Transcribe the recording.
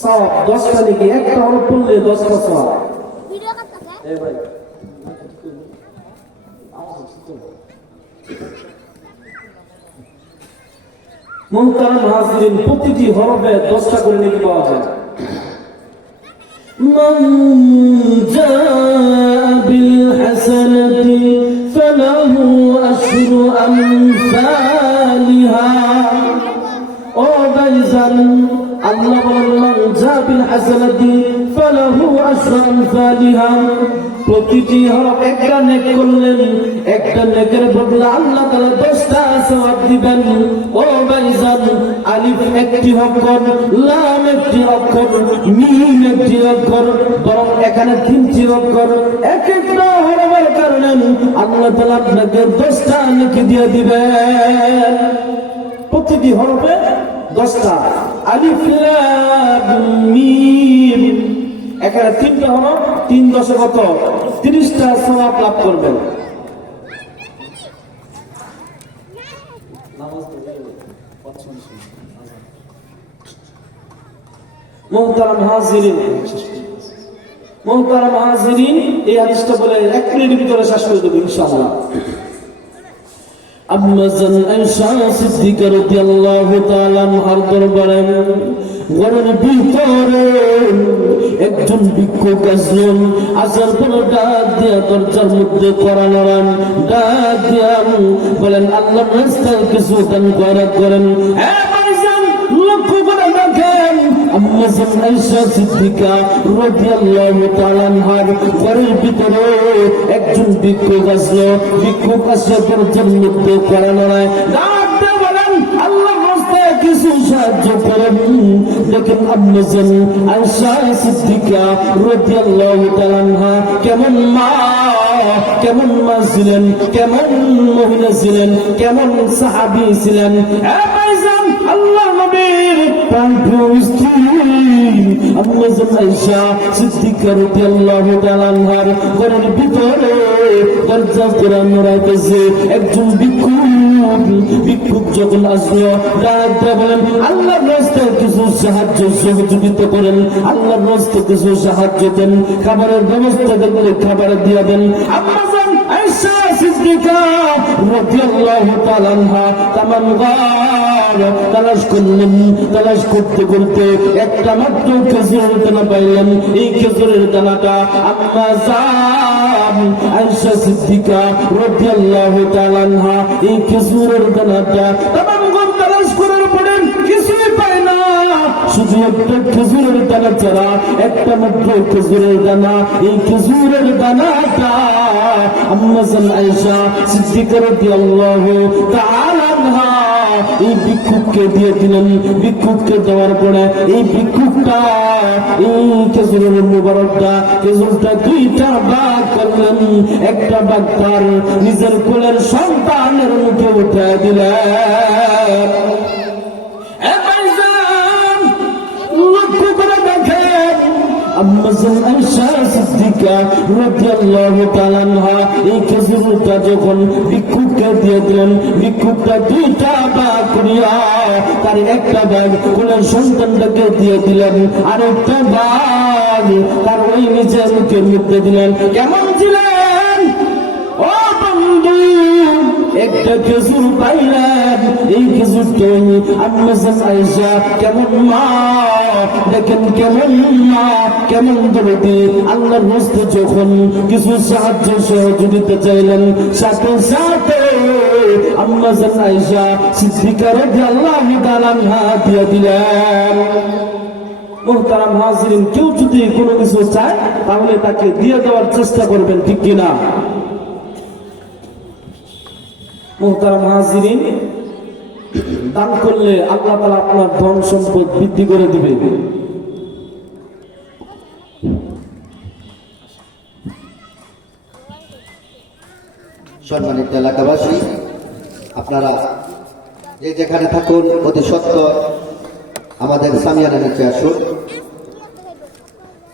সওয়াব 10টা নাকি একটা হরফ পড়লে 10টা সওয়াব। এই ভাই মুহতারাম হাজিরিন, প্রতিটি হরফে 10টা করে নেকি পাওয়া যায়। মান জাআ বিল হাসানাতি ফালাহু আশরু আমসালিহা। ও ভাইজান, আল্লাহ বলেন মান জাআ বিল হাসানাতি ফালাহু আশরু আমসালিহা। প্রতিটি হরফ একটা নেক করলেন, একটা নেকের বদলে আল্লাহ তাআলা 10টা সওয়াব দিবেন। ও ভাইজান, আলিফ একটি অক্ষর, লাম একটি অক্ষর, মিম একটি অক্ষর, বরং এখানে 3টি অক্ষর। এক একটা হরফের কারণে আল্লাহ তাআলা আপনাকে 10টা নেকি দিয়ে দিবেন। প্রতিটি হরফে 10টা। আলিফ লাম মিম, এখানে 3টা হরফ, 3 10 কত? 30টা সওয়াব লাভ করবেন। মুহতারাম হাজিরিন, এই হাদিসটা বলে 1 মিনিটের ভিতরে শেষ করে দেব ইনশাআল্লাহ। আম্মা জান আয়েশা সিদ্দিকা রাদিয়াল্লাহু তাআলা আনহার দরবারে ঘরের ভিতরে একজন ভিক্ষুক আসলেন। আসার পর ডাক দিয়া দরজার মধ্যে কড়া নাড়ান, ডাক দিয়া বলেন আল্লাহর রাস্তায় কিছু দান খয়রাত করেন। লক্ষ্য করে দেখেন, আম্মা জান আয়েশা সিদ্দিকা রাদিয়াল্লাহু তাআলা আনহার ঘরের ভিতরে একজন ভিক্ষুক আসলো। ভিক্ষুক আসলে দরজার মধ্যে কড়া নাড়ায়, ডাক দিয়ে বলেন আল্লাহর রাস্তায় কিছু সাহায্য করেন। দেখেন আম্মা জান আয়েশা সিদ্দিকা রাদিয়াল্লাহু তাআলা আনহা কেমন মা ছিলেন, কেমন মহিলা ছিলেন, কেমন সাহাবী ছিলেন। ভাইজান, আল্লাহ নবীর প্রাণপ্রিয় স্ত্রী আম্মা জান আয়েশা সিদ্দিকা রাদিয়াল্লাহু তাআলা আনহার ঘরের ভিতরে দরজা করে নড়াইতেছে। একজন ভিক্ষুক যখন আসলো, ডাক দিয়ে বলেন আল্লাহর রাস্তায় কিছু সাহায্য সহযোগিতা করেন, আল্লাহর রাস্তায় কিছু সাহায্য দেন, খাবারের ব্যবস্থা দেখলে খাবার দিয়ে দেন। আম্মা জান আয়েশা সিদ্দিকা রাদিয়াল্লাহু তাআলা আনহা তামাম ঘর তালাশ করলেন। তালাশ করতে করতে একটা মাত্র খেজুরের দানা পাইলেন। এই খেজুরের দানাটা আম্মা জান আয়েশা সিদ্দিকা রাদিয়াল্লাহু তাআলা আনহা এই খেজুরের দানাটা তামাম ঘর তালাশ করার পরে কিছুই পায় না, শুধু একটা খেজুরের দানা ছাড়া, একটা মাত্র খেজুরের দানা। এই খেজুরের দানাটা আম্মা জান আয়েশা সিদ্দিকা রাদিয়াল্লাহু তাআলা আনহা এই ভিক্ষুককে দিয়ে দিলেন। ভিক্ষুককে দেওয়ার পরে এই ভিক্ষুকটা এই খেজুরের মুবারকটা, খেজুরটা 2টা ভাগ করলেন। একটা ভাগ তার নিজের কোলের সন্তানের মুখে উঠে দিলেন। লক্ষ্য করে দেখেন, আম্মা জান আয়েশা সিদ্দিকা রাদিয়াল্লাহু তাআলা আনহা এই খেজুরটা যখন ভিক্ষুককে দিয়ে দিলেন, ভিক্ষুকটা 2টা ভাগ করিয়া তার একটা ভাগ কোলের সন্তানটাকে দিয়ে দিলেন, আর একটা ভাগ তার ওই নিজের মুখের মধ্যে দিলেন। কেমন ছিলেন ও বন্ধু? একটা খেজুর পাইলেন, এই খেজুরটা আম্মা জান আয়েশা কেমন মা, দেখেন কেমন মা, কেমন দরদি। আল্লাহর রাস্তায় যখন কিছু সাহায্য সহযোগিতা চাইলেন, সাথে সাথে আম্মা জান আয়েশা সিদ্দিকা রাদিয়াল্লাহু তাআলা আনহা দিয়ে দিলেন। মুহতারাম হাজিরিন, কেউ যদি কোনো কিছু চায় তাহলে তাকে দিয়ে দেওয়ার চেষ্টা করবেন, ঠিক কিনা? মুহতারাম হাজিরিন, দান করলে আল্লাহ তাআলা আপনার ধন সম্পদ বৃদ্ধি করে দিবে। সম্মানিত এলাকাবাসী, আপনারা যে যেখানে থাকুন অতি সত্বর আমাদের সামিয়ানা নিচে আসুন।